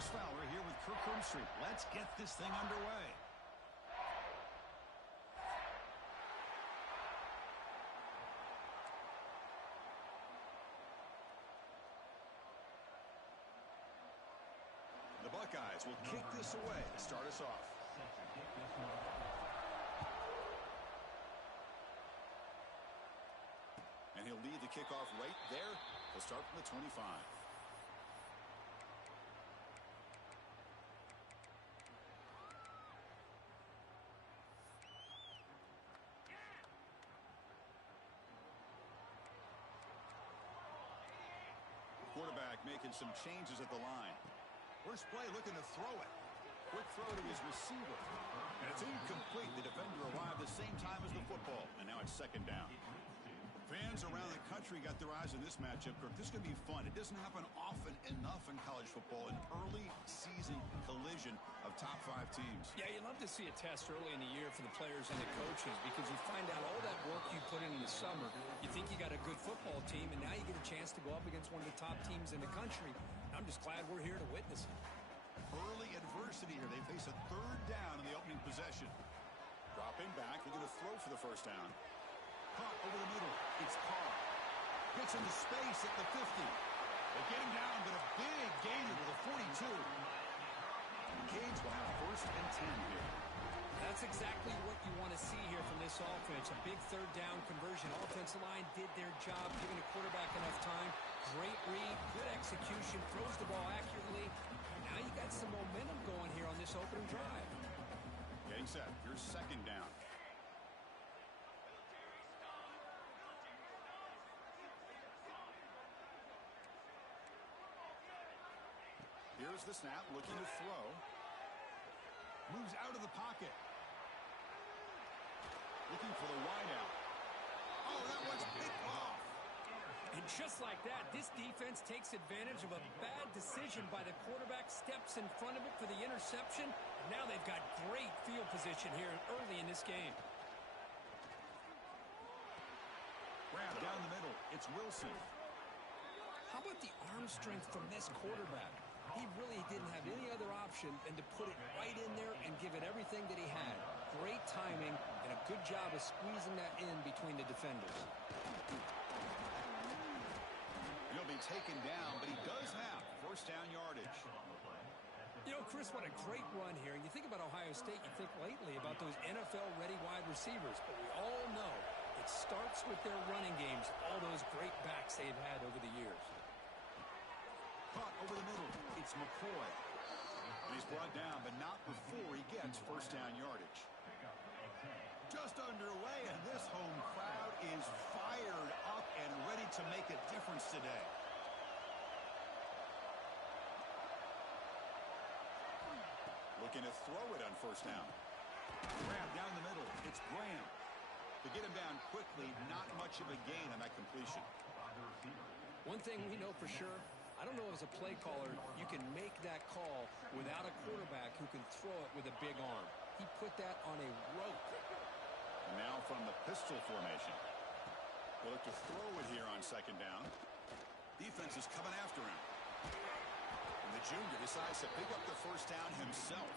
Chris Fowler here with Kirk Herbstreit. Let's get this thing underway. The Buckeyes will kick this away to start us off. And he'll lead the kickoff right there. He'll start from the 25. Quarterback making some changes at the line. First play looking to throw it. Quick throw to his receiver. And it's incomplete. The defender arrived the same time as the football. And now it's second down. Fans around the country got their eyes on this matchup, Kirk. This is going to be fun. It doesn't happen often enough in college football, an early season collision of top 5 teams. Yeah, you love to see a test early in the year for the players and the coaches because you find out all that work you put in the summer. You think you got a good football team, and now you get a chance to go up against one of the top teams in the country. I'm just glad we're here to witness it. Early adversity here. They face a third down in the opening possession. Dropping back. They're going to throw for the first down. Caught over the middle. It's Carr. Gets into space at the 50. They get him down, but a big gainer to the 42. The Canes will have first and 10 here. That's exactly what you want to see here from this offense. A big third down conversion. Offensive line did their job, giving the quarterback enough time. Great read, good execution, throws the ball accurately. Now you got some momentum going here on this opening drive. Getting set. Here's second down. Here's the snap, looking to throw. Moves out of the pocket. Looking for the wideout. Oh, that one's picked off. And just like that, this defense takes advantage of a bad decision by the quarterback, steps in front of it for the interception. Now they've got great field position here early in this game. Grab down the middle. It's Wilson. How about the arm strength from this quarterback? He really didn't have any other option than to put it right in there and give it everything that he had. Great timing and a good job of squeezing that in between the defenders. He'll be taken down, but he does have first down yardage. You know, Chris, what a great run here. And you think about Ohio State, you think lately about those NFL-ready wide receivers. But we all know it starts with their running games, all those great backs they've had over the years. Caught over the middle. It's McCoy. And he's brought down, but not before he gets first down yardage. Just underway, and this home crowd is fired up and ready to make a difference today. Looking to throw it on first down. Grab down the middle. It's Graham. To get him down quickly, not much of a gain on that completion. One thing we know for sure, I don't know as a play caller, you can make that call without a quarterback who can throw it with a big arm. He put that on a rope. Now from the pistol formation. We'll look to throw it here on second down. Defense is coming after him. And the junior decides to pick up the first down himself.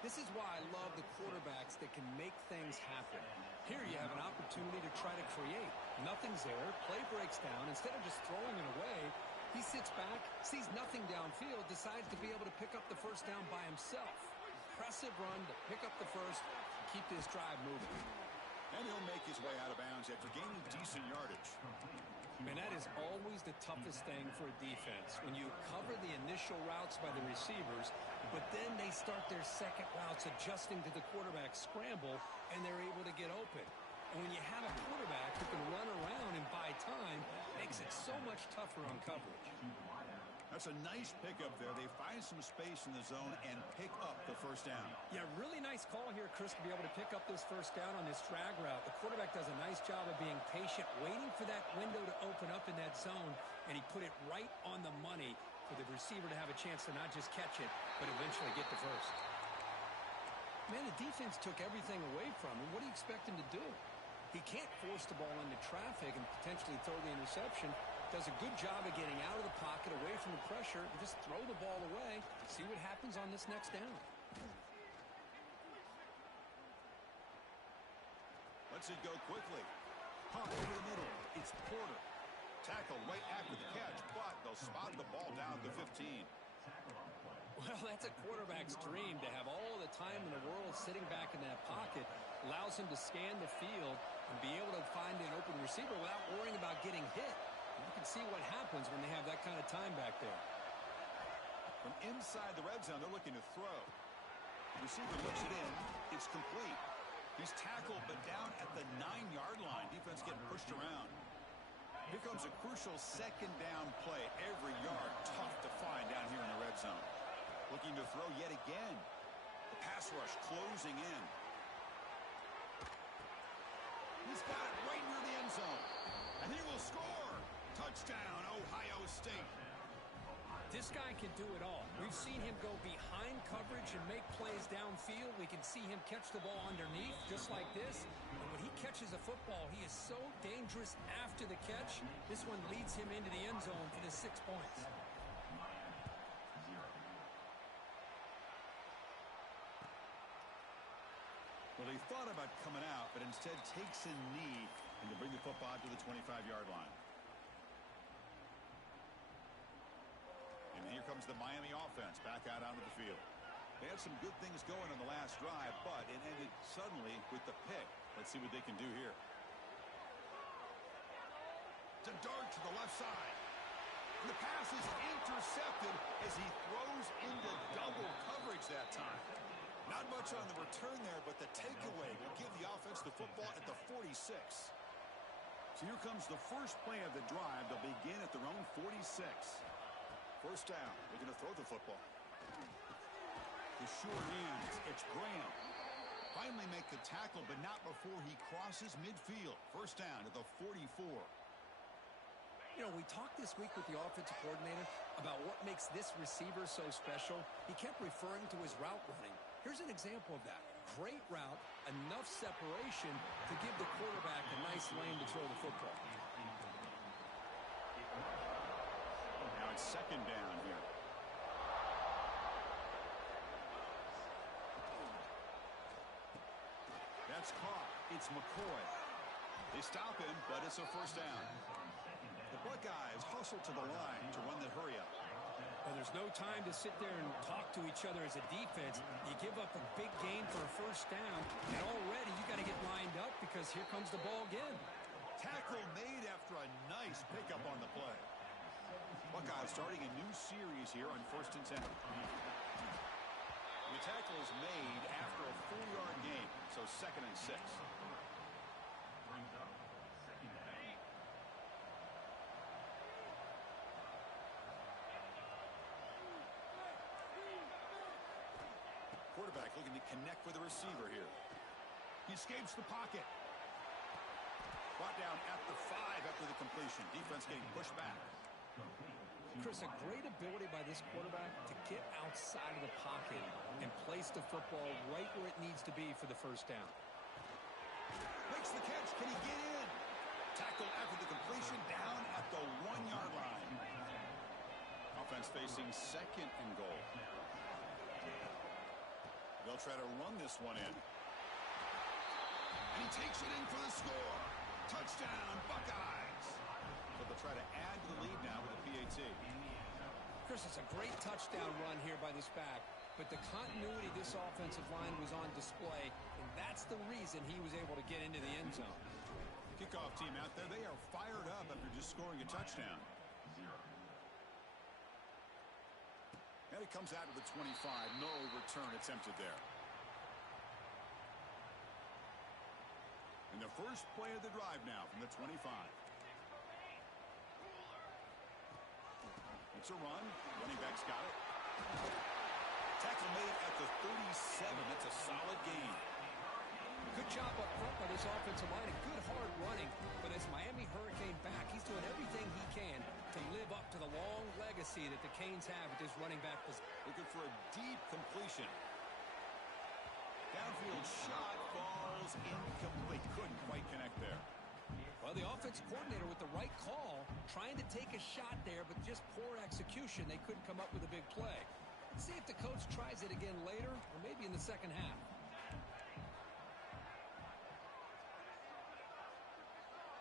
This is why I love the quarterbacks that can make things happen. Here you have an opportunity to try to create. Nothing's there. Play breaks down. Instead of just throwing it away, he sits back, sees nothing downfield, decides to be able to pick up the first down by himself. Impressive run to pick up the first and keep this drive moving. And he'll make his way out of bounds after gaining decent yardage. Man, that is always the toughest thing for a defense. When you cover the initial routes by the receivers, but then they start their second routes adjusting to the quarterback scramble, and they're able to get open. And when you have a quarterback who can run around and buy time, it makes it so much tougher on coverage. That's a nice pickup there. They find some space in the zone and pick up the first down. Yeah, really nice call here, Chris, to be able to pick up this first down on this drag route. The quarterback does a nice job of being patient, waiting for that window to open up in that zone, and he put it right on the money for the receiver to have a chance to not just catch it, but eventually get the first. Man, the defense took everything away from him. What do you expect him to do? He can't force the ball into traffic and potentially throw the interception. Does a good job of getting out of the pocket, away from the pressure, and just throw the ball away. See what happens on this next down. Lets it go quickly. Hot over the middle. It's Porter. Tackle right after the catch, but they'll spot the ball down to 15. Well, that's a quarterback's dream to have all the time in the world sitting back in that pocket. Allows him to scan the field and be able to find an open receiver without worrying about getting hit. You can see what happens when they have that kind of time back there. From inside the red zone, they're looking to throw. The receiver looks it in. It's complete. He's tackled, but down at the 9-yard line. Defense getting pushed around. Here comes a crucial second down play. Every yard tough to find down here in the red zone. Looking to throw yet again. The pass rush closing in. He's got it right near the end zone. And he will score. Touchdown, Ohio State. This guy can do it all. We've seen him go behind coverage and make plays downfield. We can see him catch the ball underneath just like this. And when he catches a football, he is so dangerous after the catch. This one leads him into the end zone for the 6 points. Well, he thought about coming out, but instead takes a knee and to bring the football to the 25-yard line. And here comes the Miami offense back out onto the field. They had some good things going on the last drive, but it ended suddenly with the pick. Let's see what they can do here. It's a dart to the left side. And the pass is intercepted as he throws into double coverage that time. Not much on the return there, but the takeaway will give the offense the football at the 46. So here comes the first play of the drive. They'll begin at their own 46. First down. They're going to throw the football. The short ends. It's Graham. Finally make the tackle, but not before he crosses midfield. First down at the 44. You know, we talked this week with the offensive coordinator about what makes this receiver so special. He kept referring to his route running. Here's an example of that. Great route, enough separation to give the quarterback a nice lane to throw the football. Now it's second down here. That's caught. It's McCoy. They stop him, but it's a first down. The Buckeyes hustle to the line to run the hurry up. Well, there's no time to sit there and talk to each other as a defense. You give up a big gain for a first down, and already you got to get lined up because here comes the ball again. Tackle made after a nice pickup on the play. Buckeyes starting a new series here on 1st and 10. The tackle is made after a 4-yard gain, so 2nd and 6. Quarterback looking to connect with the receiver here. He escapes the pocket. Brought down at the 5 after the completion. Defense getting pushed back. Chris, a great ability by this quarterback to get outside of the pocket and place the football right where it needs to be for the first down. Makes the catch. Can he get in? Tackle after the completion down at the 1-yard line. Offense facing 2nd and goal. They'll try to run this one in. And he takes it in for the score. Touchdown, Buckeyes. But they'll try to add to the lead now with a PAT. Chris, it's a great touchdown run here by this back, but the continuity of this offensive line was on display, and that's the reason he was able to get into the end zone. Kickoff team out there, they are fired up after just scoring a touchdown. And it comes out to the 25. No return attempted there. And the first play of the drive now from the 25. It's a run. Running back's got it. Tackle made at the 37. That's a solid gain. Good job up front by this offensive line. A good hard running. But as Miami Hurricane back, he's doing everything he can to live up to the long legacy that the Canes have at this running back position. Looking for a deep completion. Downfield shot falls incomplete. Couldn't quite connect there. Well, the offense coordinator with the right call, trying to take a shot there, but just poor execution. They couldn't come up with a big play. Let's see if the coach tries it again later, or maybe in the second half.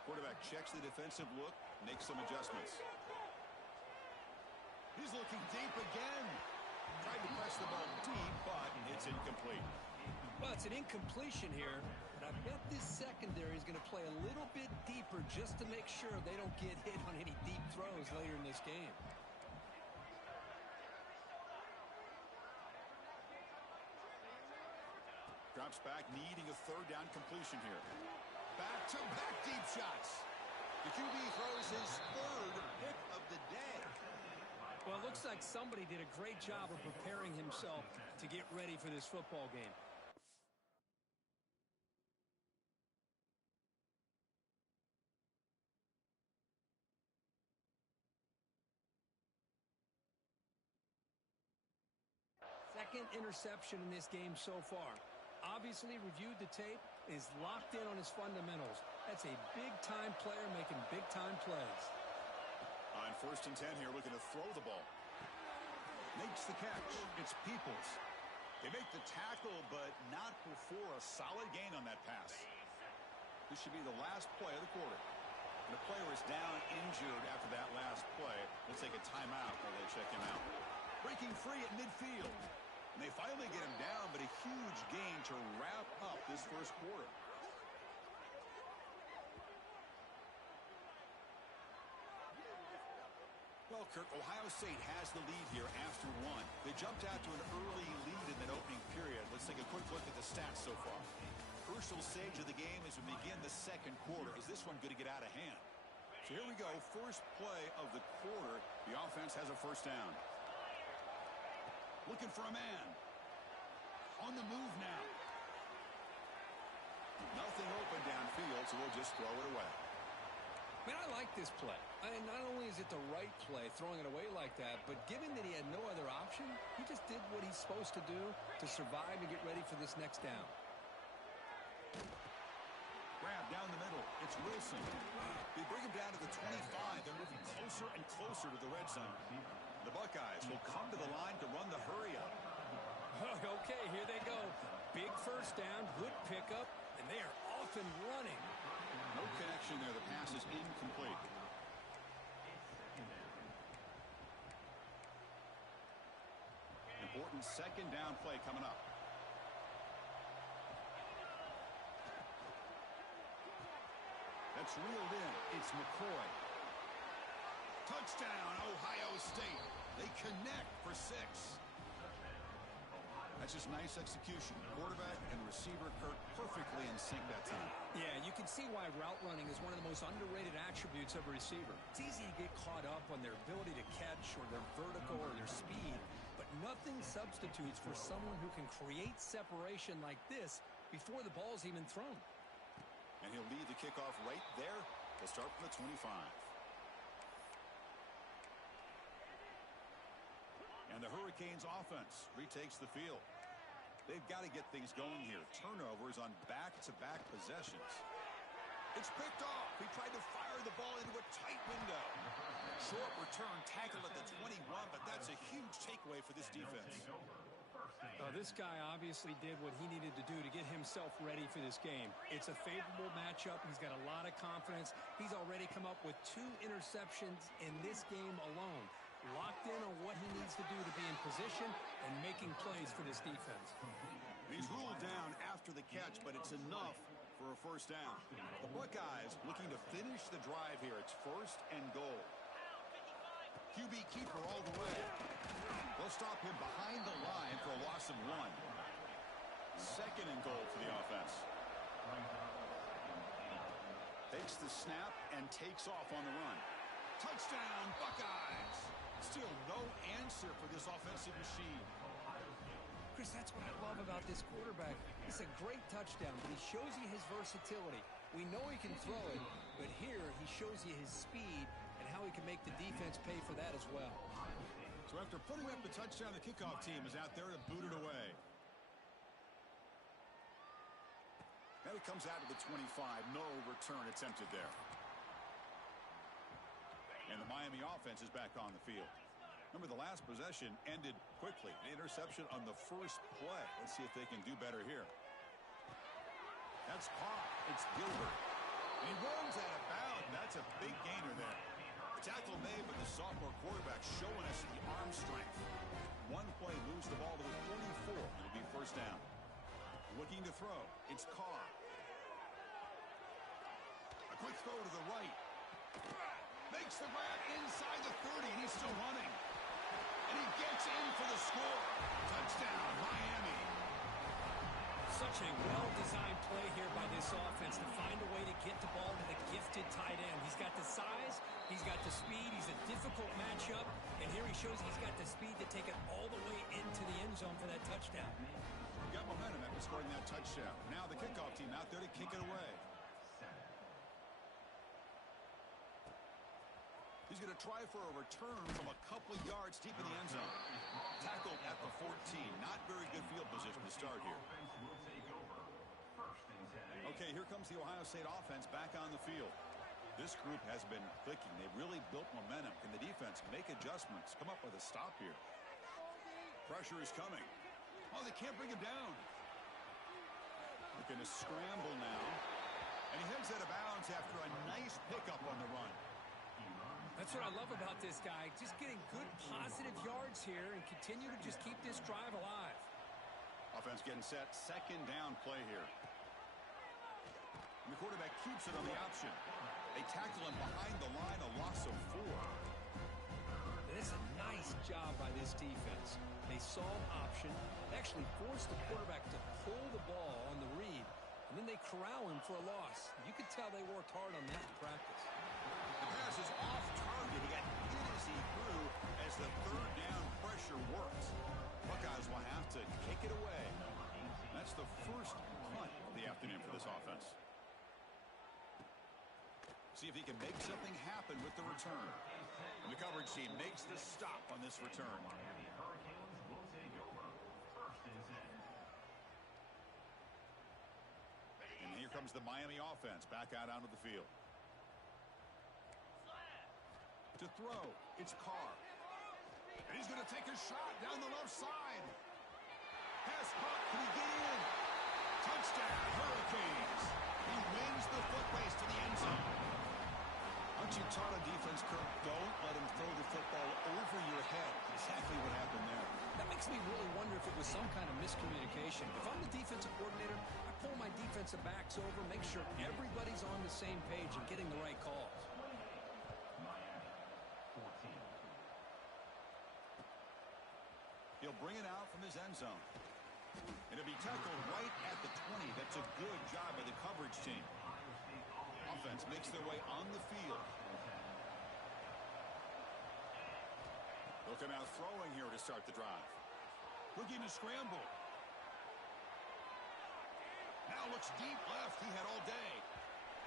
Quarterback checks the defensive look, makes some adjustments. He's looking deep again. Tried to press the ball deep, but it's incomplete. Well, it's an incompletion here, but I bet this secondary is going to play a little bit deeper just to make sure they don't get hit on any deep throws later in this game. Drops back, needing a third down completion here. Back-to-back deep shots. The QB throws his third pick of the day. Well, it looks like somebody did a great job of preparing himself to get ready for this football game. Second interception in this game so far. Obviously reviewed the tape, is locked in on his fundamentals. That's a big-time player making big-time plays. On 1st and 10 here, looking to throw the ball. Makes the catch. It's Peoples. They make the tackle, but not before a solid gain on that pass. This should be the last play of the quarter. And the player is down injured after that last play. We'll take a timeout while they check him out. Breaking free at midfield. And they finally get him down, but a huge gain to wrap up this first quarter. Well, Kirk, Ohio State has the lead here after one. They jumped out to an early lead in that opening period. Let's take a quick look at the stats so far. Crucial stage of the game as we begin the second quarter. Is this one going to get out of hand? So here we go. First play of the quarter. The offense has a first down. Looking for a man. On the move now. Nothing open downfield, so we'll just throw it away. Man, I like this play. And not only is it the right play, throwing it away like that, but given that he had no other option, he just did what he's supposed to do to survive and get ready for this next down. Grab down the middle. It's Wilson. They bring him down to the 25. They're moving closer and closer to the red zone. The Buckeyes will come to the line to run the hurry up. Okay, here they go. Big first down, good pickup, and they are off and running. No connection there. The pass is incomplete. Important second down play coming up. That's reeled in. It's McCoy. Touchdown, Ohio State. They connect for 6. That's just nice execution. Quarterback and receiver Kirk perfectly in sync that time. Yeah, you can see why route running is one of the most underrated attributes of a receiver. It's easy to get caught up on their ability to catch or their vertical or their speed, but nothing substitutes for someone who can create separation like this before the ball's even thrown. And he'll lead the kickoff right there. They'll start from the 25. And the Hurricanes offense retakes the field. They've got to get things going here. Turnovers on back-to-back possessions. It's picked off. He tried to fire the ball into a tight window. Short return tackle at the 21, but that's a huge takeaway for this defense. This guy obviously did what he needed to do to get himself ready for this game. It's a favorable matchup. He's got a lot of confidence. He's already come up with 2 interceptions in this game alone. Locked in on what he needs to do to be in position and making plays for this defense. He's ruled down after the catch, but it's enough for a first down. The Buckeyes looking to finish the drive here. It's 1st and goal. QB keeper all the way. They'll stop him behind the line for a loss of 1. 2nd and goal for the offense. Takes the snap and takes off on the run. Touchdown, Buckeyes! Still no answer for this offensive machine. Chris, that's what I love about this quarterback. It's a great touchdown, but he shows you his versatility. We know he can throw it, but here he shows you his speed and how he can make the defense pay for that as well. So after putting up the touchdown, the kickoff team is out there to boot it away. And it comes out to the 25. No return attempted there. And the Miami offense is back on the field. Remember, the last possession ended quickly. An interception on the first play. Let's see if they can do better here. That's caught. It's Gilbert. And he runs out of bounds. That's a big gainer there. Tackle made, but the sophomore quarterback showing us the arm strength. One play, lose the ball to the 44. It'll be first down. Looking to throw. It's Carr. A quick throw to the right. Makes the grab inside the 30, and he's still running. And he gets in for the score. Touchdown, Miami. Such a well-designed play here by this offense to find a way to get the ball to the gifted tight end. He's got the size, he's got the speed, he's a difficult matchup, and here he shows he's got the speed to take it all the way into the end zone for that touchdown. Got momentum after scoring that touchdown. Now the kickoff team out there to kick it away. He's going to try for a return from a couple of yards deep in the end zone. Tackled at the 14. Not very good field position to start here. Okay, here comes the Ohio State offense back on the field. This group has been clicking. They've really built momentum. Can the defense make adjustments? Come up with a stop here. Pressure is coming. Oh, they can't bring him down. Looking to scramble now. And he heads out of bounds after a nice pickup on the run. That's what I love about this guy. Just getting good positive yards here and continue to just keep this drive alive. Offense getting set. Second down play here. And the quarterback keeps it on the option. They tackle him behind the line, a loss of 4. That's a nice job by this defense. They saw an option. They actually forced the quarterback to pull the ball on the read, and then they corral him for a loss. You could tell they worked hard on that in practice. The pass is off target. He got hit as he threw as the third down pressure works. Buckeyes will have to kick it away. That's the first punt of the afternoon for this offense. See if he can make something happen with the return. And the coverage team makes the stop on this return. And here comes the Miami offense back out onto the field. To throw, it's Carr. And he's going to take a shot down the left side. Pass caught. Can he get in? Touchdown, Hurricanes. He wins the foot race to the end zone. Aren't you taught on defense, Kirk? Don't let him throw the football over your head. Exactly what happened there. That makes me really wonder if it was some kind of miscommunication. If I'm the defensive coordinator, I pull my defensive backs over, make sure everybody's on the same page and getting the right calls. He'll bring it out from his end zone. And it'll be tackled right at the 20. That's a good job by the coverage team. Offense makes their way on the field. They'll come out throwing here to start the drive. Looking to scramble. Now looks deep left. He had all day.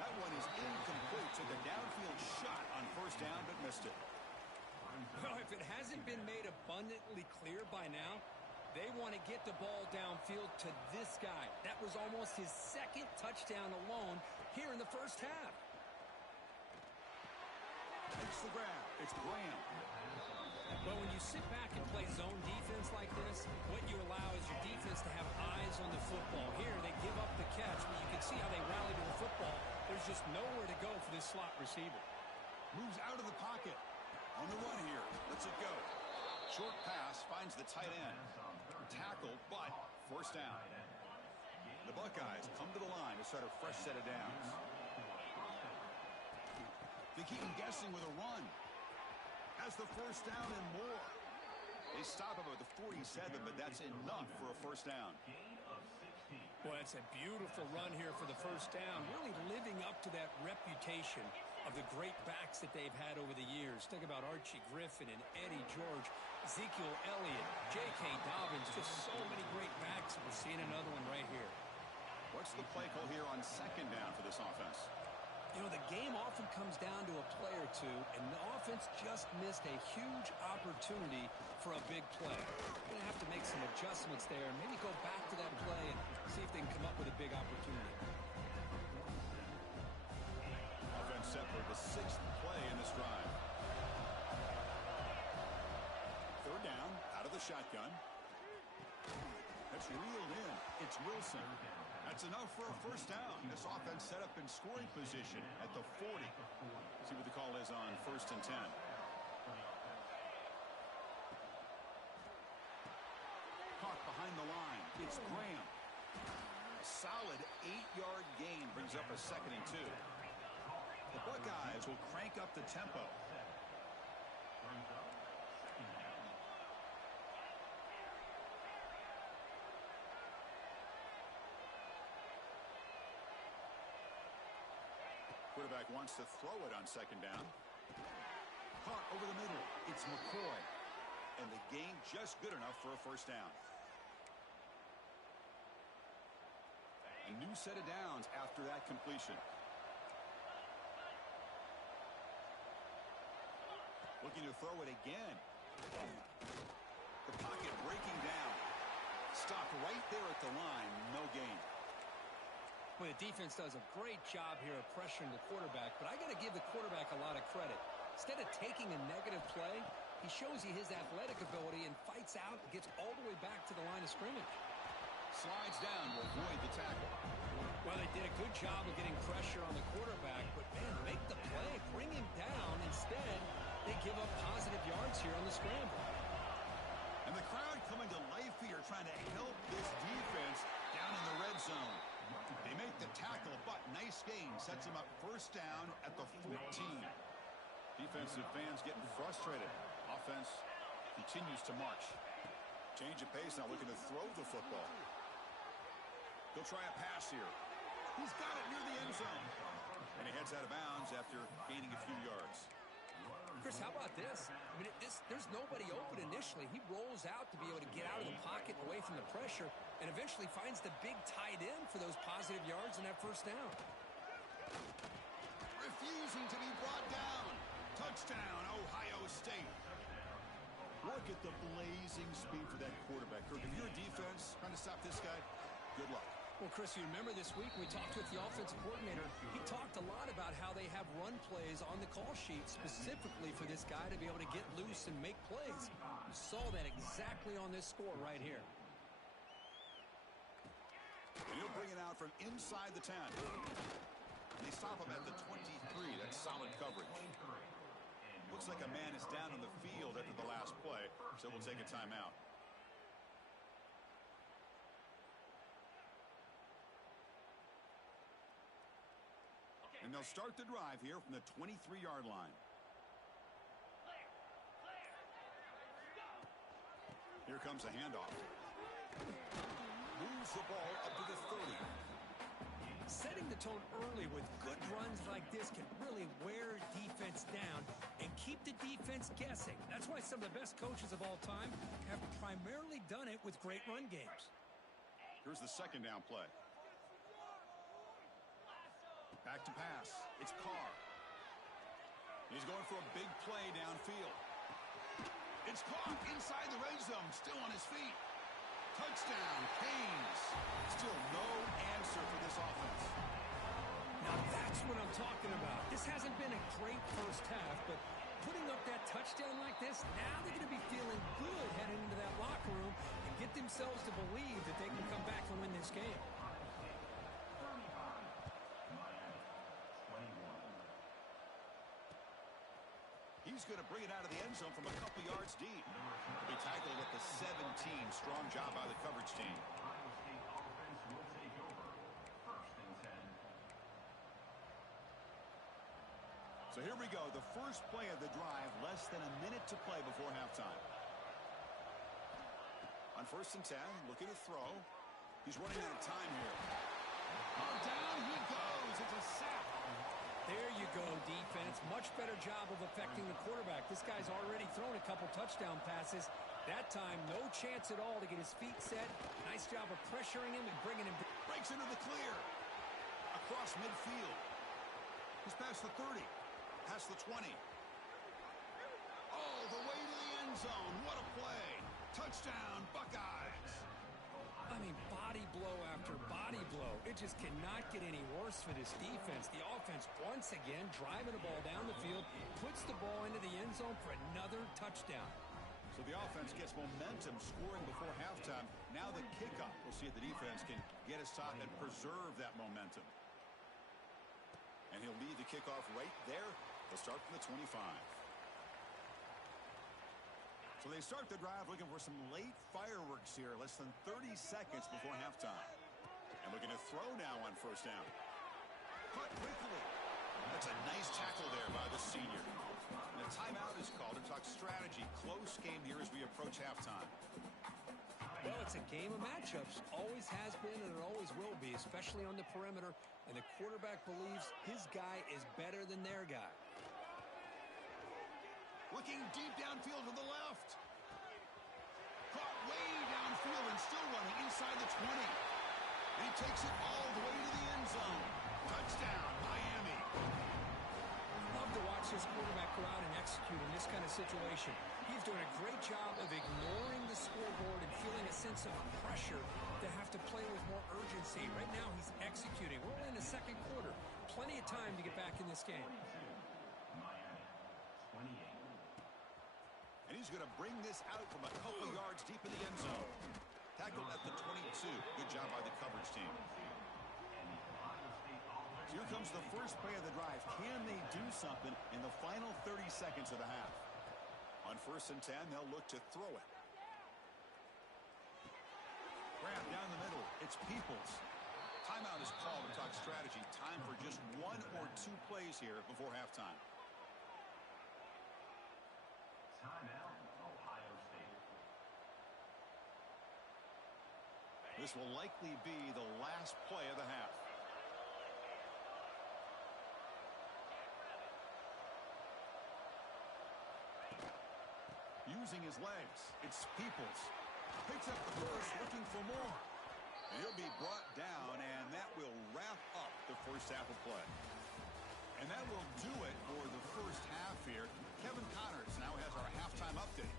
That one is incomplete. Took a downfield shot on first down, but missed it. Well, if it hasn't been made abundantly clear by now, they want to get the ball downfield to this guy. That was almost his second touchdown alone here in the first half. It's the grab. It's Graham. But when you sit back and play zone defense like this, what you allow is your defense to have eyes on the football. Here, they give up the catch, but you can see how they rally to the football. There's just nowhere to go for this slot receiver. Moves out of the pocket. On the run here. Lets it go. Short pass finds the tight end. Tackled, but first down. The Buckeyes come to the line to start a fresh set of downs. They keep him guessing with a run. Has the first down and more. They stop him at the 47, but that's enough for a first down. Well, it's a beautiful run here for the first down, really living up to that reputation of the great backs that they've had over the years. Think about Archie Griffin and Eddie George, Ezekiel Elliott, J.K. Dobbins, just so many great backs. We're seeing another one right here. What's the play call here on second down for this offense? You know, the game often comes down to a play or two, and the offense just missed a huge opportunity for a big play. They're going to have to make some adjustments there and maybe go back to that play and see if they can come up with a big opportunity. Offense set for the 6th play in this drive. shotgun. That's reeled in. It's Wilson. That's enough for a first down. This offense set up in scoring position at the 40. See what the call is on 1st and 10. Caught behind the line. It's Graham. A solid 8-yard gain brings up a 2nd and 2. The Buckeyes will crank up the tempo. Quarterback wants to throw it on 2nd down. Caught over the middle. It's McCoy. And the gain just good enough for a first down. A new set of downs after that completion. Looking to throw it again. The pocket breaking down. Stopped right there at the line. No gain. Well, the defense does a great job here of pressuring the quarterback, but I got to give the quarterback a lot of credit. Instead of taking a negative play, he shows you his athletic ability and fights out and gets all the way back to the line of scrimmage. Slides down to avoid the tackle. Well, they did a good job of getting pressure on the quarterback, but, man, make the play, bring him down. Instead, they give up positive yards here on the scramble. And the crowd coming to life here trying to help this defense down in the red zone. They make the tackle, but nice gain. Sets them up first down at the 14. Defensive fans getting frustrated. Offense continues to march. Change of pace now, looking to throw the football. He'll try a pass here. He's got it near the end zone. And he heads out of bounds after gaining a few yards. Chris, how about this? I mean, there's nobody open initially. He rolls out to be able to get out of the pocket away from the pressure and eventually finds the big tight end for those positive yards in that first down. Refusing to be brought down. Touchdown, Ohio State. Look at the blazing speed for that quarterback. Kirk, if you're a defense trying to stop this guy, good luck. Well, Chris, you remember this week we talked with the offensive coordinator. He talked a lot about how they have run plays on the call sheet specifically for this guy to be able to get loose and make plays. You saw that exactly on this score right here. And he'll bring it out from inside the 10. And they stop him at the 23. That's solid coverage. Looks like a man is down on the field after the last play, so we'll take a timeout. And they'll start the drive here from the 23-yard line. Here comes a handoff. Moves the ball up to the 30. Setting the tone early with good runs like this can really wear defense down and keep the defense guessing. That's why some of the best coaches of all time have primarily done it with great run games. Here's the 2nd down play. Back to pass. It's Carr. He's going for a big play downfield. It's caught inside the red zone, still on his feet. Touchdown, Canes. Still no answer for this offense. Now that's what I'm talking about. This hasn't been a great first half, but putting up that touchdown like this, now they're going to be feeling good heading into that locker room and get themselves to believe that they can come back and win this game. He's going to bring it out of the end zone from a couple yards deep. He'll be tackled at the 17. Strong job by the coverage team. So here we go. The first play of the drive. Less than a minute to play before halftime. On 1st and 10, looking to throw. He's running out of time here. Oh, down he goes. It's a sack. There you go, defense. Much better job of affecting the quarterback. This guy's already thrown a couple touchdown passes. That time, no chance at all to get his feet set. Nice job of pressuring him and bringing him. Breaks into the clear. Across midfield. He's past the 30. Past the 20. All the way to the end zone. What a play. Touchdown, Buckeyes. I mean, body blow after body blow. It just cannot get any worse for this defense. The offense, once again, driving the ball down the field, puts the ball into the end zone for another touchdown. So the offense gets momentum scoring before halftime. Now the kickoff. We'll see if the defense can get a stop and preserve that momentum. And he'll lead the kickoff right there. They'll start from the 25. So they start the drive looking for some late fireworks here. Less than 30 seconds before halftime. And looking to throw now on first down. Caught quickly. That's a nice tackle there by the senior. And a timeout is called to talk strategy. Close game here as we approach halftime. Well, it's a game of matchups. Always has been and it always will be, especially on the perimeter. And the quarterback believes his guy is better than their guy. Looking deep downfield to the left. Caught way downfield and still running inside the 20. And he takes it all the way to the end zone. Touchdown, Miami. Love to watch this quarterback go out and execute in this kind of situation. He's doing a great job of ignoring the scoreboard and feeling a sense of pressure to have to play with more urgency. Right now, he's executing. We're only in the second quarter. Plenty of time to get back in this game. And he's going to bring this out from a couple yards deep in the end zone. Tackled at the 22. Good job by the coverage team. Here comes the first play of the drive. Can they do something in the final 30 seconds of the half? On 1st and 10, they'll look to throw it. Grab down the middle. It's Peoples. Timeout is called to talk strategy. Time for just 1 or 2 plays here before halftime. Timeout, Ohio State. This will likely be the last play of the half. Using his legs, it's Peoples. Picks up the first, looking for more. And he'll be brought down, and that will wrap up the first half of play. And that will do it for the first half here. Kevin Connors now has our halftime update.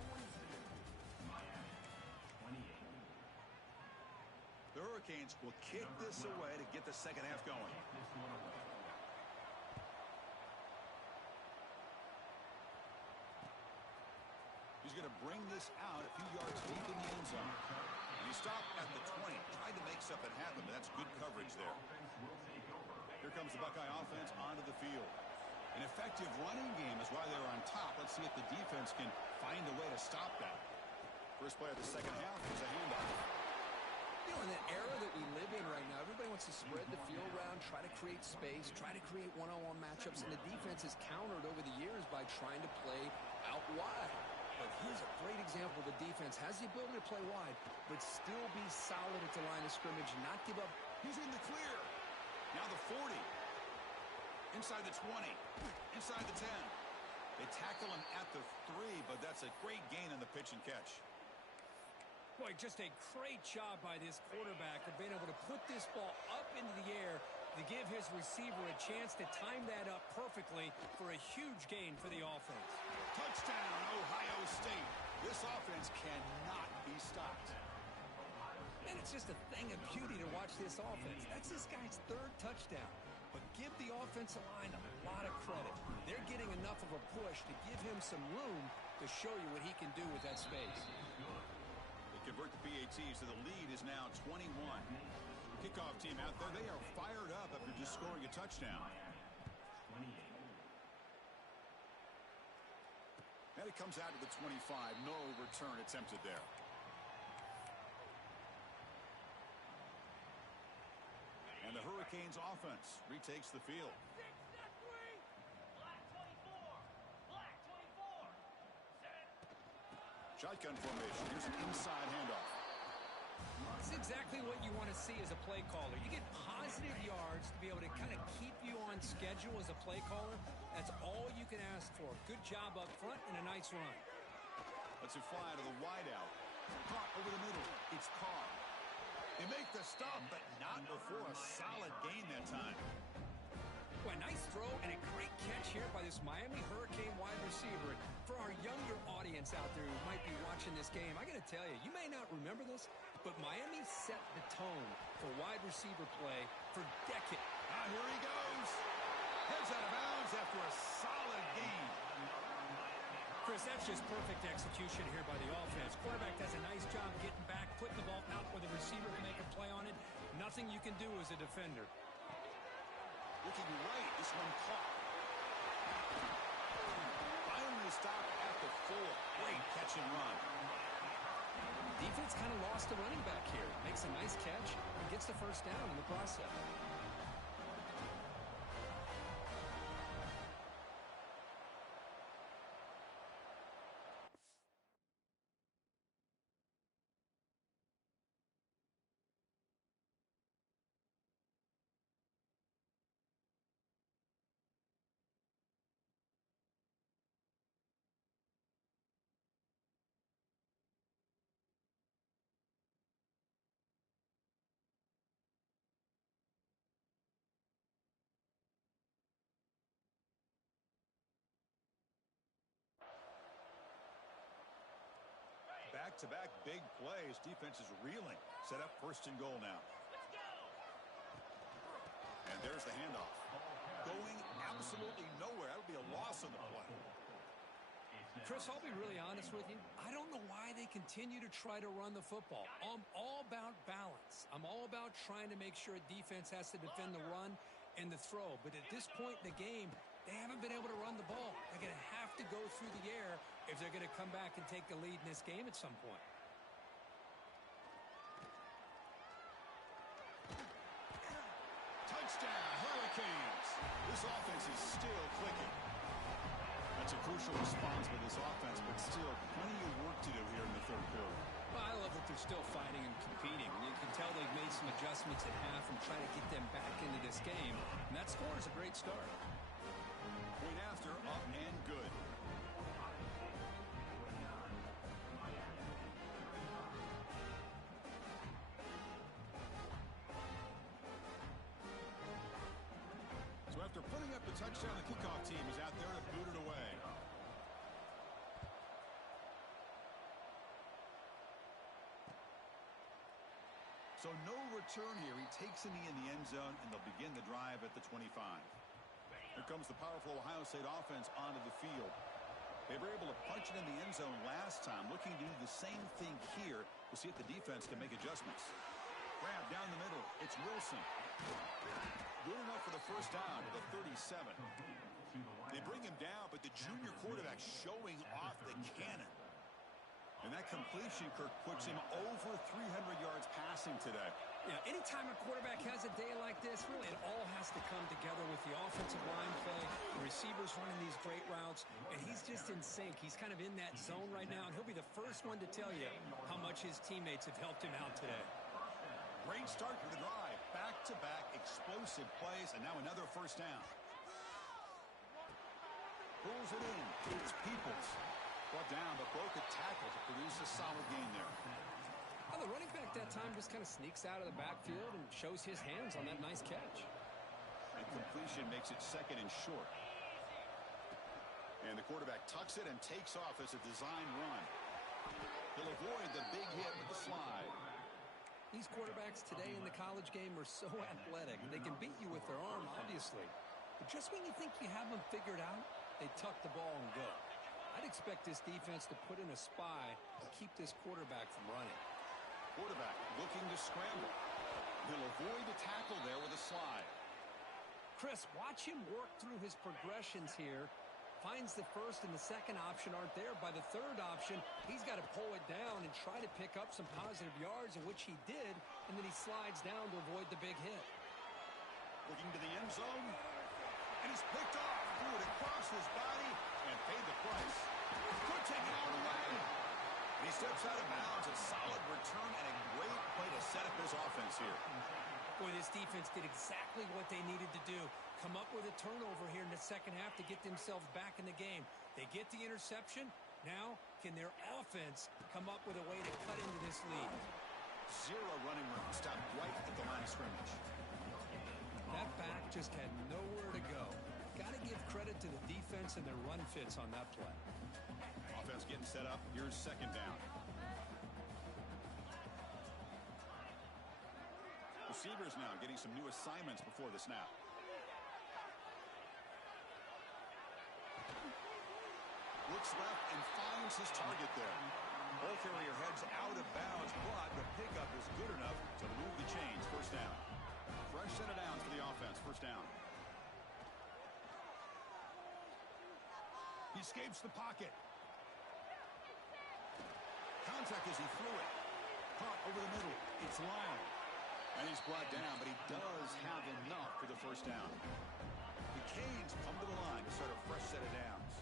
The Hurricanes will kick this away to get the second half going. He's going to bring this out a few yards deep in the end zone. And he stopped at the 20. Tried to make something happen, but that's good coverage there. Here comes the Buckeye offense onto the field. An effective running game is why they're on top. Let's see if the defense can find a way to stop that. First play of the second half is a handoff. You know, in the era that we live in right now, everybody wants to spread the field around, try to create space, try to create one-on-one matchups, and the defense has countered over the years by trying to play out wide. But here's a great example. The defense has the ability to play wide, but still be solid at the line of scrimmage, not give up. He's in the clear. Now the 40. Inside the 20. Inside the 10. They tackle him at the 3, but that's a great gain in the pitch and catch. Boy, just a great job by this quarterback of being able to put this ball up into the air to give his receiver a chance to time that up perfectly for a huge gain for the offense. Touchdown, Ohio State. This offense cannot be stopped. And it's just a thing of beauty to watch this offense. That's this guy's 3rd touchdown. But give the offensive line a lot of credit. They're getting enough of a push to give him some room to show you what he can do with that space. They convert the PATs, so the lead is now 21. Kickoff team out there, they are fired up after just scoring a touchdown. And it comes out to the 25. No return attempted there. And the Hurricanes offense retakes the field. Shotgun formation. Here's an inside handoff. It's exactly what you want to see as a play caller. You get positive yards to be able to kind of keep you on schedule as a play caller. That's all you can ask for. Good job up front and a nice run. Let's it fly to the wideout. Caught over the middle. It's Carr. They make the stop, but not before a solid gain that time. Well, a nice throw and a great catch here by this Miami Hurricane wide receiver. For our younger audience out there who might be watching this game, I got to tell you, you may not remember this, but Miami set the tone for wide receiver play for decades. Now here he goes. Heads out of bounds after a solid gain. Chris, that's just perfect execution here by the offense. Quarterback does a nice job getting back, putting the ball out where the receiver can make a play on it. Nothing you can do as a defender. Looking right, this one caught. Finally stopped at the 4. Great catch and run. Defense kind of lost the running back here. Makes a nice catch and gets the first down in the process. Back-to-back big plays. Defense is reeling. Set up first and goal now. And there's the handoff. Going absolutely nowhere. That would be a loss on the play. Chris, I'll be really honest with you. I don't know why they continue to try to run the football. I'm all about balance. I'm all about trying to make sure a defense has to defend the run and the throw. But at this point in the game, they haven't been able to run the ball. They're going to have to go through the air if they're going to come back and take the lead in this game at some point. Touchdown, Hurricanes. This offense is still clicking. That's a crucial response by this offense, but still plenty of work to do here in the third quarter. Well, I love that they're still fighting and competing. You can tell they've made some adjustments at half and trying to get them back into this game. And that score is a great start. Point after, up and good. So after putting up the touchdown, the kickoff team is out there to boot it away. So no return here. He takes a knee in the end zone, and they'll begin the drive at the 25. Here comes the powerful Ohio State offense onto the field. They were able to punch it in the end zone last time, looking to do the same thing here to see if the defense can make adjustments. Grab down the middle. It's Wilson. Good enough for the first down to the 37. They bring him down, but the junior quarterback showing off the cannon. And that completion, Kirk, puts him over 300 yards passing today. Yeah, anytime a quarterback has a day like this, really it all has to come together with the offensive line play, the receivers running these great routes, and he's just in sync. He's kind of in that zone right now, and he'll be the first one to tell you how much his teammates have helped him out today. Great start to the drive. Back-to-back explosive plays, and now another first down. Pulls it in. It's Peoples. Brought down, but broke a tackle to produce a solid gain there. Well, the running back that time just kind of sneaks out of the backfield and shows his hands on that nice catch. And completion makes it second and short. And the quarterback tucks it and takes off as a design run. He'll avoid the big hit with the slide. These quarterbacks today in the college game are so athletic. They can beat you with their arm, obviously. But just when you think you have them figured out, they tuck the ball and go. I'd expect this defense to put in a spy to keep this quarterback from running. Quarterback looking to scramble. He'll avoid the tackle there with a slide. Chris, watch him work through his progressions here. Finds the first and the second option aren't there. By the third option, he's got to pull it down and try to pick up some positive yards, in which he did, and then he slides down to avoid the big hit. Looking to the end zone, and he's picked off. Threw it across his body and paid the price. Could take it all the way. And he steps out of bounds. A solid return and a great play to set up his offense here. Boy, this defense did exactly what they needed to do. Come up with a turnover here in the second half to get themselves back in the game. They get the interception. Now, can their offense come up with a way to cut into this lead? Zero running room. Stopped right at the line of scrimmage. That back just had nowhere to go. Got to give credit to the defense and their run fits on that play. Offense getting set up. Here's second down. Receivers now getting some new assignments before the snap. Looks left and finds his target there. Ball carrier heads out of bounds, but the pickup is good enough to move the chains. First down. Fresh set of downs for the offense. First down. He escapes the pocket. Contact as he threw it. Caught over the middle. It's Lyle. And he's brought down, but he does have enough for the first down. The Canes come to the line to start a fresh set of downs.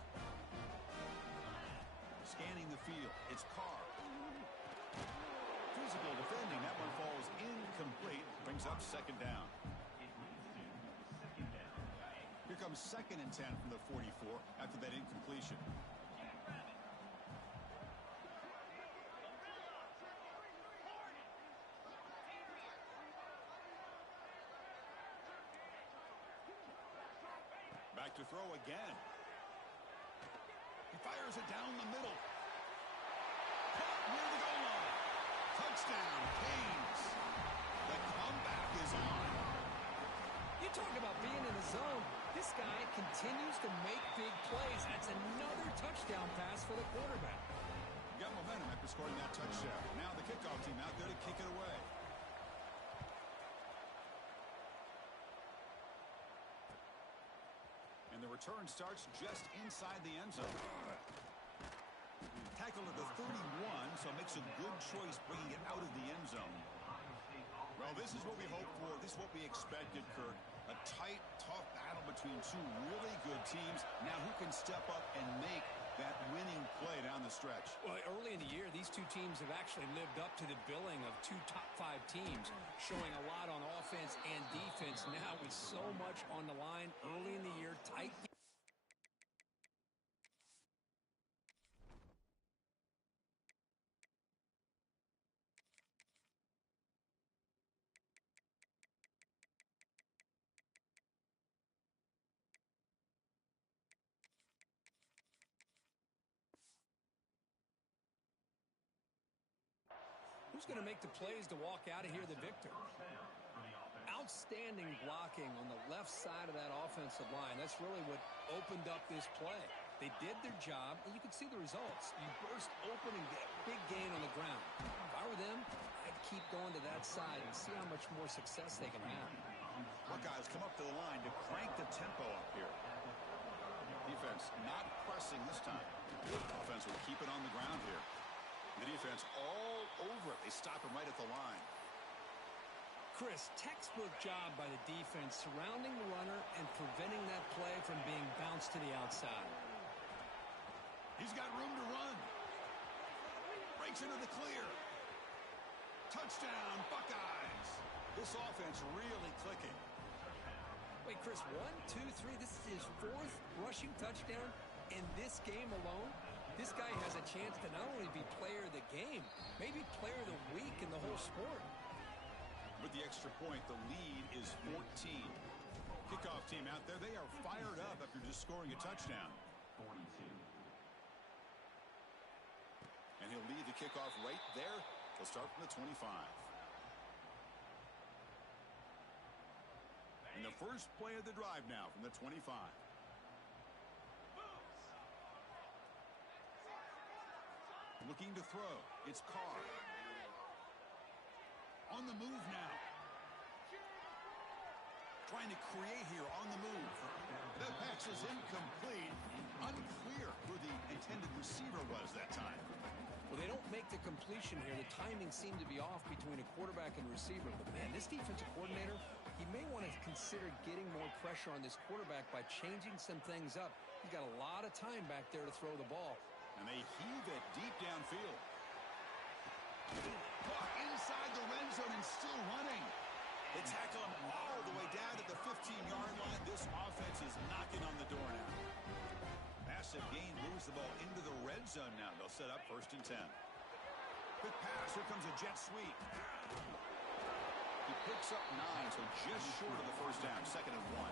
Scanning the field. It's Carr. Physical defending. That one falls incomplete. Brings up second down. Here comes 2nd and 10 from the 44 after that incompletion. Back to throw again. He fires it down the middle. Caught near the goal line. Touchdown, Canes. The comeback is on. You talk about being in the zone. This guy continues to make big plays. That's another touchdown pass for the quarterback. Got momentum after scoring that touchdown. Now the kickoff team out there to kick it away. And the return starts just inside the end zone. Tackled at the 31, so makes a good choice bringing it out of the end zone. Well, this is what we hoped for. This is what we expected, Kirk. A tight, tough battle between two really good teams. Now who can step up and make that winning play down the stretch? Well, early in the year, these two teams have actually lived up to the billing of two top-5 teams, showing a lot on offense and defense. Now with so much on the line early in the year, tight. Who's going to make the plays to walk out of here the victor? Outstanding blocking on the left side of that offensive line. That's really what opened up this play. They did their job, and you can see the results. You burst open and get a big gain on the ground. If I were them, I'd keep going to that side and see how much more success they can have. Buckeyes come up to the line to crank the tempo up here. Defense not pressing this time. Offense will keep it on the ground here. The defense all over it. They stop him right at the line. Chris, textbook job by the defense surrounding the runner and preventing that play from being bounced to the outside. He's got room to run. Breaks into the clear. Touchdown, Buckeyes. This offense really clicking. Wait, Chris, 1, 2, 3. This is his 4th rushing touchdown in this game alone. This guy has a chance to not only be player of the game, maybe player of the week in the whole sport. With the extra point, the lead is 14. Kickoff team out there, they are fired up after just scoring a touchdown. 42. And he'll lead the kickoff right there. He'll start from the 25. And the first play of the drive now from the 25. Looking to throw. It's Carr. On the move now. Trying to create here on the move. That pass is incomplete. Unclear who the intended receiver was that time. Well, they don't make the completion here. The timing seemed to be off between a quarterback and receiver. But, man, this defensive coordinator, he may want to consider getting more pressure on this quarterback by changing some things up. He's got a lot of time back there to throw the ball. And they heave it deep downfield. Caught inside the red zone and still running. They tackle him all the way down to the 15-yard line. This offense is knocking on the door now. Massive gain moves the ball into the red zone now. They'll set up 1st and 10. Quick pass. Here comes a jet sweep. He picks up 9, so just short of the first down. 2nd and 1.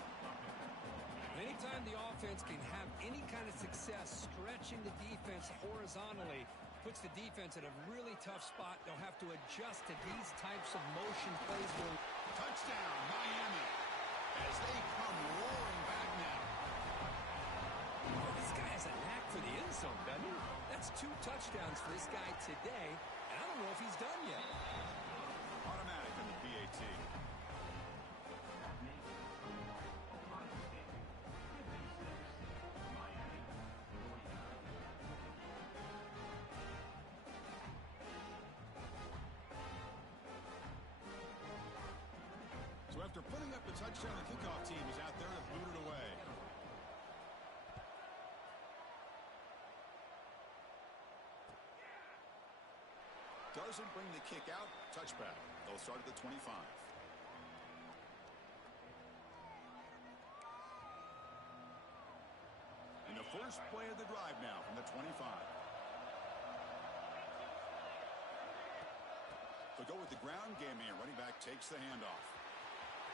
Anytime the offense can have any kind of success stretching the defense horizontally, puts the defense in a really tough spot. They'll have to adjust to these types of motion plays. Touchdown, Miami, as they come roaring back now. Well, this guy has a knack for the end zone, doesn't he? That's 2 touchdowns for this guy today, and I don't know if he's done yet. Automatic in the PAT. So after putting up the touchdown, the kickoff team is out there to boot it away. Doesn't bring the kick out. Touchback. They'll start at the 25. And the first play of the drive now from the 25. They'll go with the ground game here. Running back takes the handoff.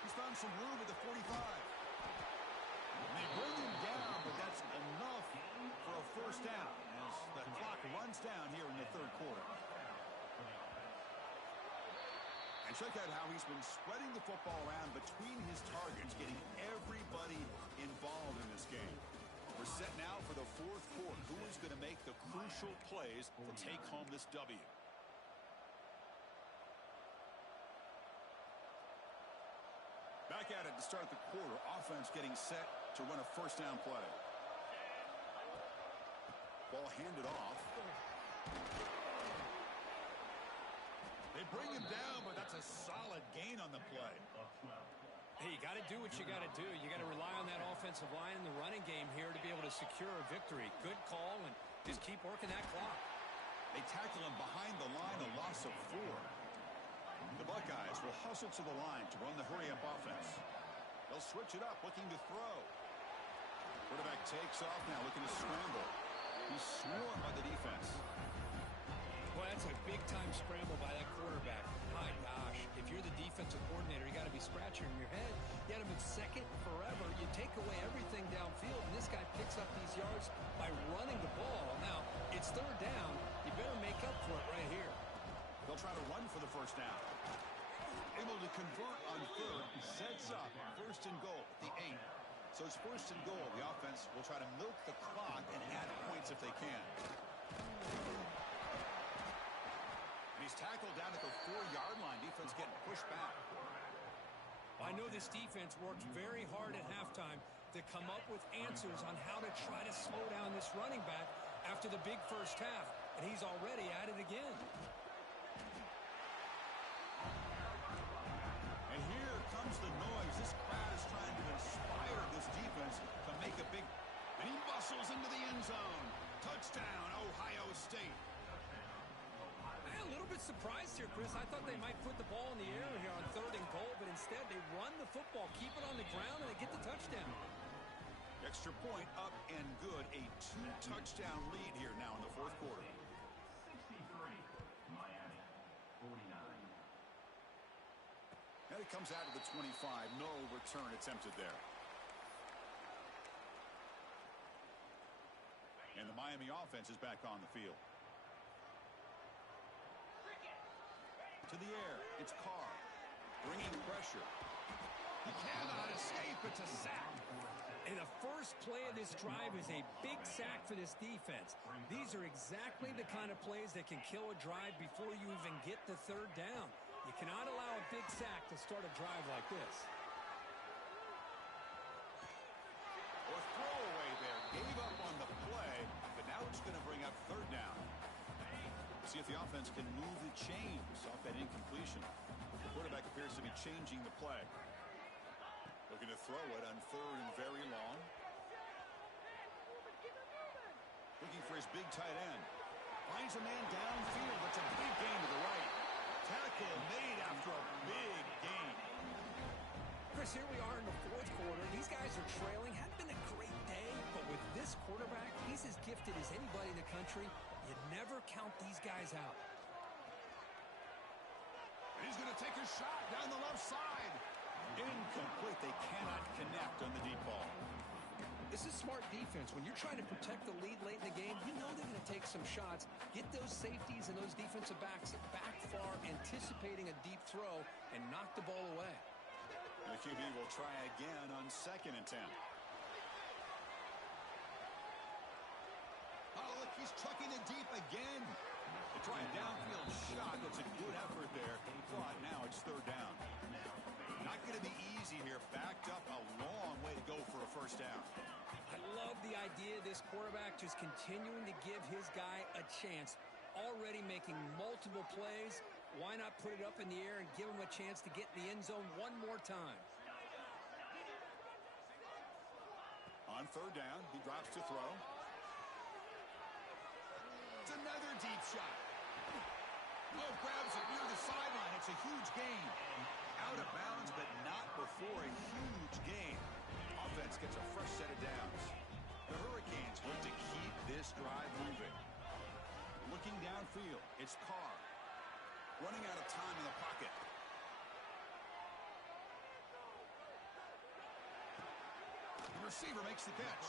He's found some room at the 45. And they bring him down, but that's enough for a first down as the clock runs down here in the third quarter. And check out how he's been spreading the football around between his targets, getting everybody involved in this game. We're set now for the fourth quarter. Who is going to make the crucial plays to take home this W? Back at it to start the quarter. Offense getting set to run a first down play. Ball handed off. They bring him down, but that's a solid gain on the play. Hey, you got to do what you got to do. You got to rely on that offensive line in the running game here to be able to secure a victory. Good call, and just keep working that clock. They tackle him behind the line, a loss of 4. The Buckeyes will hustle to the line to run the hurry-up offense. They'll switch it up, looking to throw. Quarterback takes off now, looking to scramble. He's swarmed by the defense. Well, that's a big-time scramble by that quarterback. My gosh, if you're the defensive coordinator, you got to be scratching your head. You had him in second forever. You take away everything downfield, and this guy picks up these yards by running the ball. Now, it's third down. You better make up for it right here. They'll try to run for the first down. Able to convert on third. Sets up first and goal at the 8. So it's first and goal. The offense will try to milk the clock and add points if they can. And he's tackled down at the 4-yard line. Defense getting pushed back. I know this defense worked very hard at halftime to come up with answers on how to try to slow down this running back after the big first half. And he's already at it again. And here comes the noise. This crowd is trying to inspire this defense to make a big... And he bustles into the end zone. Touchdown, Ohio State. A little bit surprised here, Chris. I thought they might put the ball in the air here on third and goal, but instead they run the football, keep it on the ground, and they get the touchdown. Extra point up and good. A 2-touchdown lead here now in the fourth quarter. 63, Miami, 49. And it comes out of the 25. No return attempted there. And the Miami offense is back on the field. To the air, it's Carr, bringing pressure. He cannot escape, it's a sack. And the first play of this drive is a big sack for this defense. These are exactly the kind of plays that can kill a drive before you even get the third down. You cannot allow a big sack to start a drive like this. Or throwaway there, gave up on the play, but now it's going to bring up third down. See if the offense can move the chains off that incompletion. The quarterback appears to be changing the play. Looking to throw it on third and very long. Looking for his big tight end. Finds a man downfield. That's a big gain to the right. Tackle made after a big gain. Chris, here we are in the fourth quarter. These guys are trailing. Hadn't been a great day, but with this quarterback, he's as gifted as anybody in the country. You never count these guys out. He's going to take a shot down the left side. Incomplete. They cannot connect on the deep ball. This is smart defense. When you're trying to protect the lead late in the game, you know they're going to take some shots, get those safeties and those defensive backs back far, anticipating a deep throw, and knock the ball away. And the QB will try again on 2nd and 10. Oh, look, he's chucking it deep again. Try a downfield shot. That's a good effort there. But now it's third down. Not going to be easy here. Backed up a long way to go for a first down. I love the idea of this quarterback just continuing to give his guy a chance. Already making multiple plays. Why not put it up in the air and give him a chance to get in the end zone one more time? On third down, he drops to throw. It's another deep shot. Oh, grabs it near the sideline. It's a huge gain. Out of bounds, but not before a huge gain. Offense gets a fresh set of downs. The Hurricanes look to keep this drive moving. Looking downfield, it's Carr. Running out of time in the pocket. The receiver makes the catch.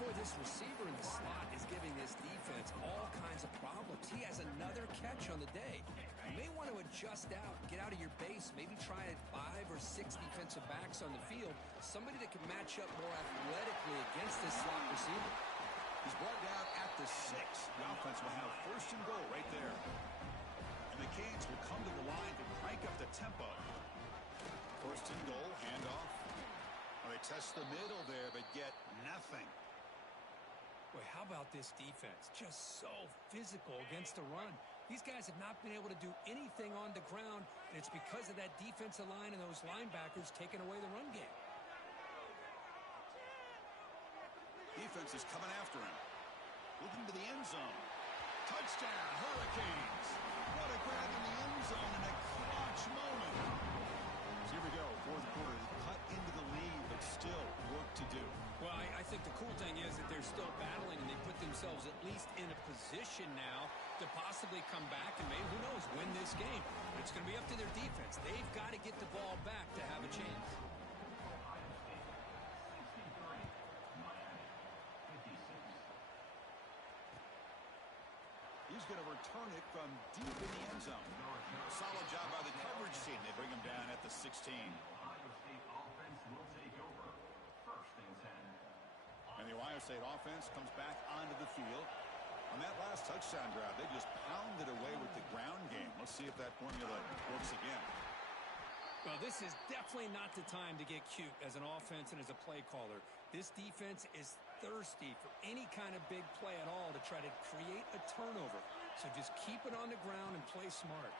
Boy, this receiver in the slot is giving this defense all kinds of problems. He has another catch on the day. You may want to adjust out, get out of your base, maybe try 5 or 6 defensive backs on the field. Somebody that can match up more athletically against this slot receiver. He's brought down at the 6. The offense will have first and goal right there. And the Canes will come to the line to crank up the tempo. First and goal, handoff. Well, they test the middle there, but get nothing. Boy, how about this defense? Just so physical against the run. These guys have not been able to do anything on the ground, and it's because of that defensive line and those linebackers taking away the run game. Defense is coming after him. Looking to the end zone. Touchdown, Hurricanes. What a grab in the end zone in a clutch moment. So here we go, fourth quarter. Cut into the lead, but still work to do. Well, I think the cool thing is that they're still battling, and they put themselves at least in a position now to possibly come back and maybe, who knows, win this game. But it's going to be up to their defense. They've got to get the ball back to have a chance. He's going to return it from deep in the end zone. Solid job by the coverage team. They bring him down at the 16. Ohio State offense will take over. First and 10. And the Ohio State offense comes back onto the field. On that last touchdown drive, they just pounded away with the ground game. Let's see if that formula works again. Well, this is definitely not the time to get cute as an offense and as a play caller. This defense is thirsty for any kind of big play at all to try to create a turnover. So just keep it on the ground and play smart.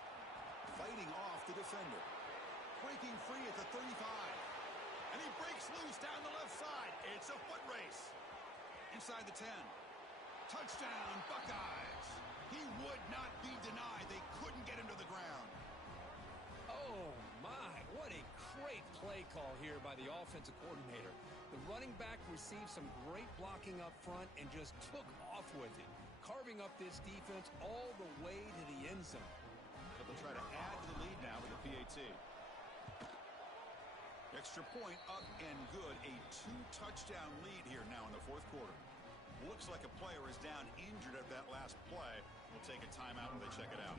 Fighting off the defender. Breaking free at the 35. And he breaks loose down the left side. It's a foot race. Inside the 10. Touchdown, Buckeyes. He would not be denied. They couldn't get him to the ground. Oh, my. What a great play call here by the offensive coordinator. The running back received some great blocking up front and just took off with it, carving up this defense all the way to the end zone. But they'll try to add to the lead now with the PAT. Extra point up and good. A 2-touchdown lead here now in the fourth quarter. Looks like a player is down injured at that last play. We'll take a timeout when they check it out.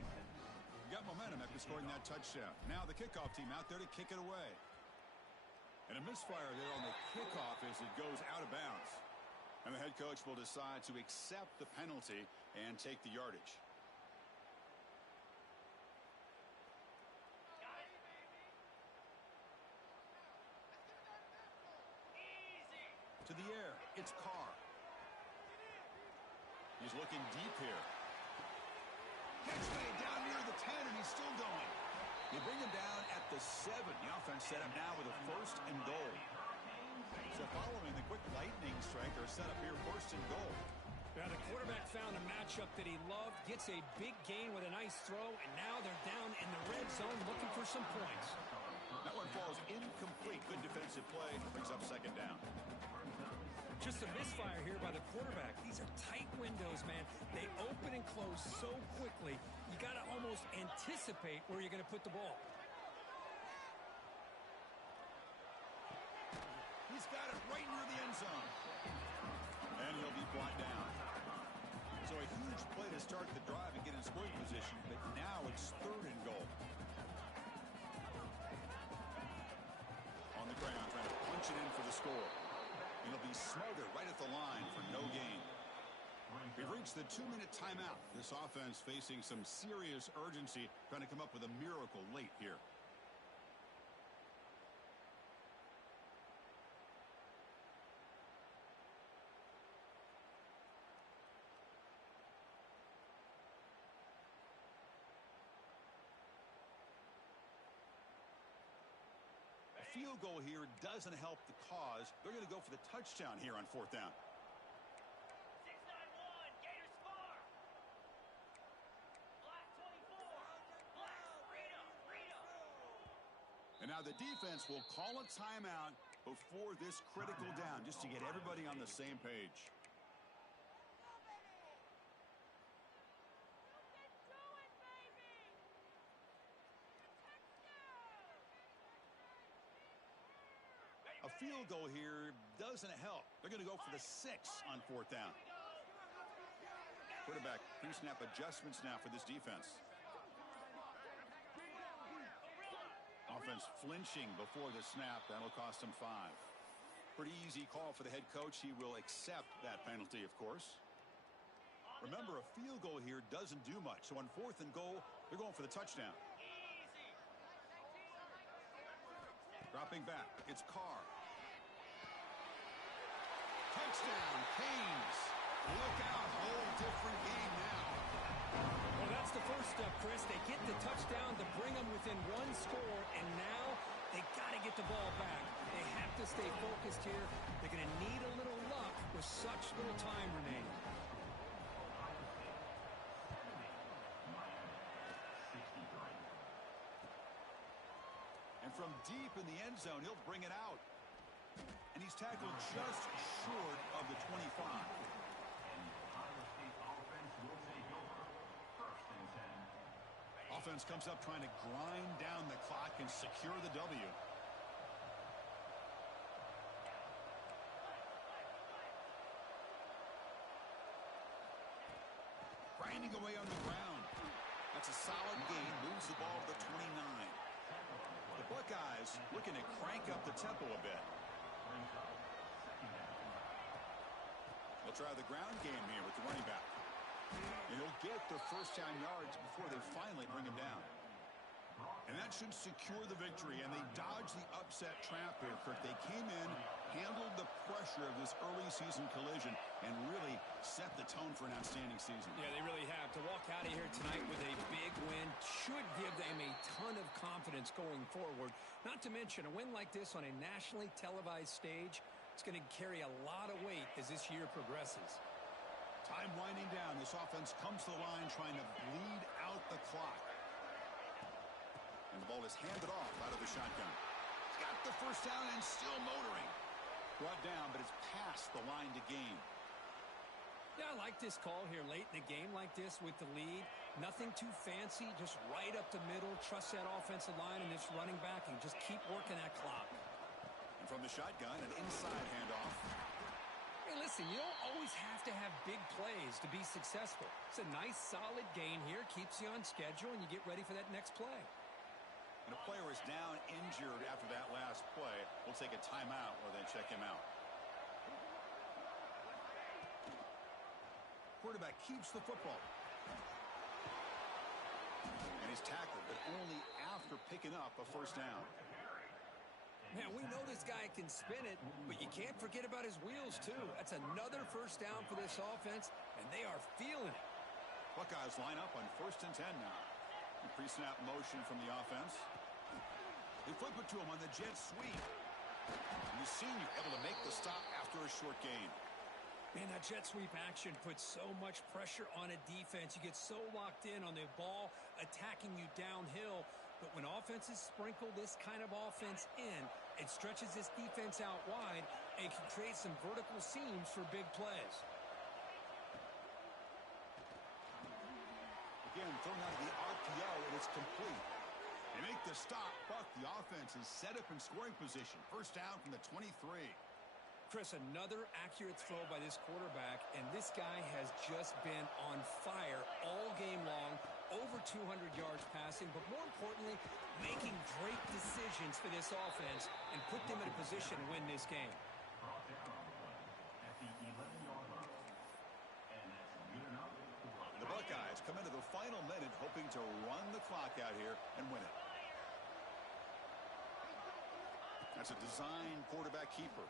Got momentum after scoring that touchdown. Now the kickoff team out there to kick it away. And a misfire there on the kickoff as it goes out of bounds. And the head coach will decide to accept the penalty and take the yardage. To the air, it's Carr. He's looking deep here. Catch made down near the 10, and he's still going. They bring him down at the 7. The offense set up now with a first and goal. So following the quick lightning strike, they're set up here first and goal. Now the quarterback found a matchup that he loved, gets a big gain with a nice throw, and now they're down in the red zone looking for some points. That one falls incomplete. Good defensive play. Brings up second down. Just a misfire here by the quarterback. These are tight windows, man. They open and close so quickly. You got to almost anticipate where you're going to put the ball. He's got it right near the end zone. And he'll be brought down. So a huge play to start the drive and get in scoring position, but now it's third and goal. On the ground, trying to punch it in for the score. And he'll be smothered right at the line for no gain. We've reached the 2-minute timeout. This offense facing some serious urgency, trying to come up with a miracle late here. Field goal here doesn't help the cause. They're going to go for the touchdown here on 4th down. 691, Gators far. Black 24. Black, Rita. And now the defense will call a timeout before this critical down, just to get everybody on the same page. A field goal here doesn't help. They're going to go for the 6 on 4th down. Quarterback pre-snap adjustments now for this defense. Offense flinching before the snap. That'll cost him 5. Pretty easy call for the head coach. He will accept that penalty, of course. Remember, a field goal here doesn't do much. So on 4th and goal, they're going for the touchdown. Dropping back, it's Carr. Touchdown, Canes. Look out, whole different game now. Well, that's the first step, Chris. They get the touchdown to bring them within 1 score, and now they got to get the ball back. They have to stay focused here. They're going to need a little luck with such little time remaining. And from deep in the end zone, he'll bring it out. And he's tackled just short of the 25. Offense comes up trying to grind down the clock and secure the W. Grinding away on the ground. That's a solid gain. Moves the ball to the 29. The Buckeyes looking to crank up the tempo a bit. They'll try the ground game here with the running back. And he'll get the first down yards before they finally bring him down. And that should secure the victory, and they dodged the upset trap here, Kirk. They came in, handled the pressure of this early season collision, and really set the tone for an outstanding season. Yeah, they really have. To walk out of here tonight with a big win should give them a ton of confidence going forward. Not to mention, a win like this on a nationally televised stage, it's going to carry a lot of weight as this year progresses. Time winding down. This offense comes to the line trying to bleed out the clock. And the ball is handed off out of the shotgun. He's got the first down and still motoring. Brought down, but it's past the line to gain. Yeah, I like this call here late in the game like this with the lead. Nothing too fancy, just right up the middle. Trust that offensive line and this running back and just keep working that clock. And from the shotgun, an inside handoff. Hey, listen, you don't always have to have big plays to be successful. It's a nice, solid gain here. Keeps you on schedule, and you get ready for that next play. And a player is down injured after that last play. We'll take a timeout or then check him out. Quarterback keeps the football. And he's tackled, but only after picking up a first down. Man, we know this guy can spin it, but you can't forget about his wheels, too. That's another first down for this offense, and they are feeling it. Buckeyes line up on 1st and 10 now. Pre-snap motion from the offense. They flip it to him on the jet sweep. And the senior able to make the stop after a short gain. Man, that jet sweep action puts so much pressure on a defense. You get so locked in on the ball attacking you downhill. But when offenses sprinkle this kind of offense in, it stretches this defense out wide and can create some vertical seams for big plays. Again, thrown out of the RPO, and it's complete. They make the stop, but the offense is set up in scoring position. First down from the 23. Chris, another accurate throw by this quarterback, and this guy has just been on fire all game long. Over 200 yards passing, but more importantly, making great decisions for this offense and put them in a position to win this game. Brought down at the 11-yard line. And that's come into the final minute hoping to run the clock out here and win it. That's a design quarterback keeper.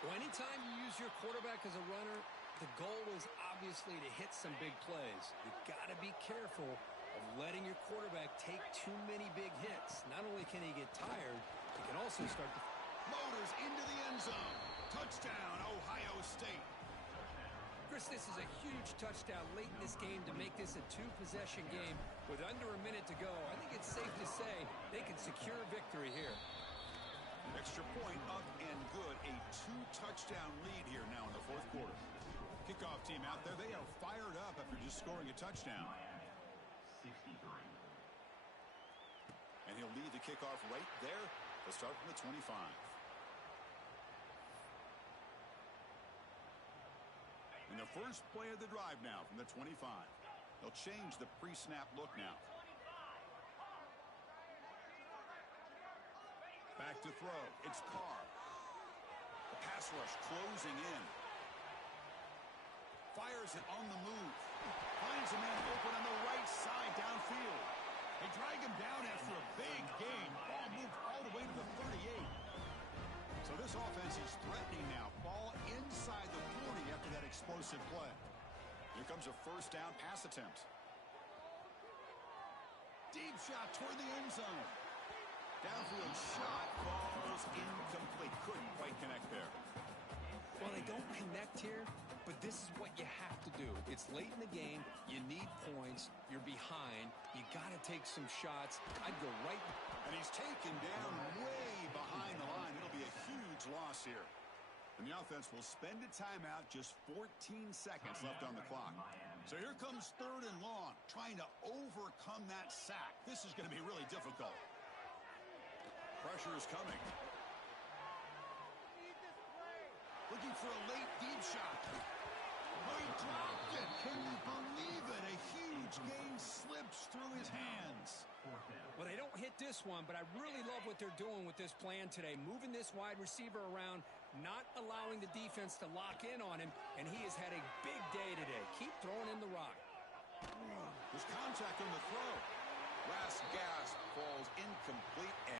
Well, anytime you use your quarterback as a runner, the goal is obviously to hit some big plays. You've got to be careful of letting your quarterback take too many big hits. Not only can he get tired, he can also start to... Motors into the end zone. Touchdown, Ohio State. Chris, this is a huge touchdown late in this game to make this a two-possession game with under a minute to go. I think it's safe to say they can secure victory here. Extra point up and good. A two-touchdown lead here now in the fourth quarter. Kickoff team out there. They are fired up after just scoring a touchdown. 63. And he'll lead the kickoff right there. They'll start from the 25. And the first play of the drive now from the 25. They'll change the pre-snap look now. Back to throw. It's Carr. The pass rush closing in. Fires it on the move. Finds a man open on the right side downfield. They drag him down after a big gain. Ball moved all the way to the 38. So this offense is threatening now. Ball inside the 40 after that explosive play. Here comes a first down pass attempt. Deep shot toward the end zone. Downfield shot falls incomplete. Couldn't quite connect there. Well, they don't connect here, but this is what you have to do. It's late in the game. You need points. You're behind. You got to take some shots. I'd go right. And he's taken down way behind the line. It'll be a huge loss here. And the offense will spend a timeout. Just 14 seconds left on the clock. So here comes third and long, trying to overcome that sack. This is going to be really difficult. Pressure is coming. Looking for a late deep shot. Oh, he dropped it. Can you believe it? A huge gain slips through his hands. Well, they don't hit this one, but I really love what they're doing with this plan today. Moving this wide receiver around, not allowing the defense to lock in on him, and he has had a big day today. Keep throwing in the rock. There's contact on the throw. Last gasp falls incomplete.